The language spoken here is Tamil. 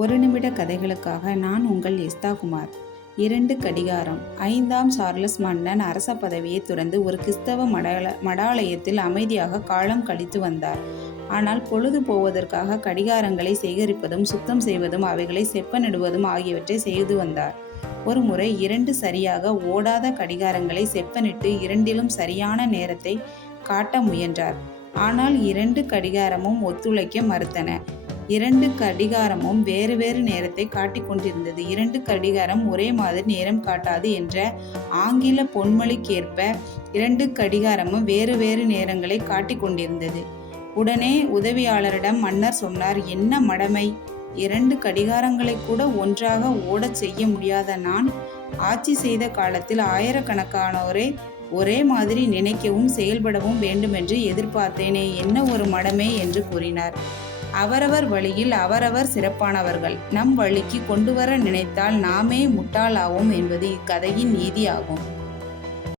ஒரு நிமிட கதைகளுக்காக நான் உங்கள் எஸ்தா குமார். 2 கடிகாரம். 5ஆம் சார்லஸ் மன்னன் அரச பதவியை துறந்து ஒரு கிறிஸ்தவ மடாலயத்தில் அமைதியாக காலம் கழித்து வந்தார். ஆனால் பொழுது போவதற்காக கடிகாரங்களை சேகரிப்பதும் சுத்தம் செய்வதும் அவைகளை செப்பனிடுவதும் ஆகியவற்றை செய்து வந்தார். ஒரு முறை 2 சரியாக ஓடாத கடிகாரங்களை செப்பனிட்டு 2லும் சரியான நேரத்தை காட்ட முயன்றார். ஆனால் 2 கடிகாரமும் ஒத்துழைக்க மறுத்தன. 2 கடிகாரமும் வேறு வேறு நேரத்தை காட்டிக் கொண்டிருந்தது. 2 கடிகாரம் ஒரே மாதிரி நேரம் காட்டாது என்ற ஆங்கில பொன்மொழிக்கேற்ப 2 கடிகாரமும் வேறு வேறு நேரங்களை காட்டிக் கொண்டிருந்தது. உடனே உதவியாளரிடம் மன்னர் சொன்னார், என்ன மடமை! 2 கடிகாரங்களை கூட ஒன்றாக ஓடச் செய்ய முடியாத நான் ஆட்சி செய்த காலத்தில் ஆயிரக்கணக்கானோரை ஒரே மாதிரி நினைக்கவும் செயல்படவும் வேண்டுமென்று எதிர்பார்த்தேனே, என்ன ஒரு மடமே என்று கூறினார். அவரவர் வழியில் அவரவர் சிறப்பானவர்கள். நம் வழிக்கு கொண்டுவர நினைத்தால் நாமே முட்டாளாவோம் என்பது இக்கதையின் நீதியாகும்.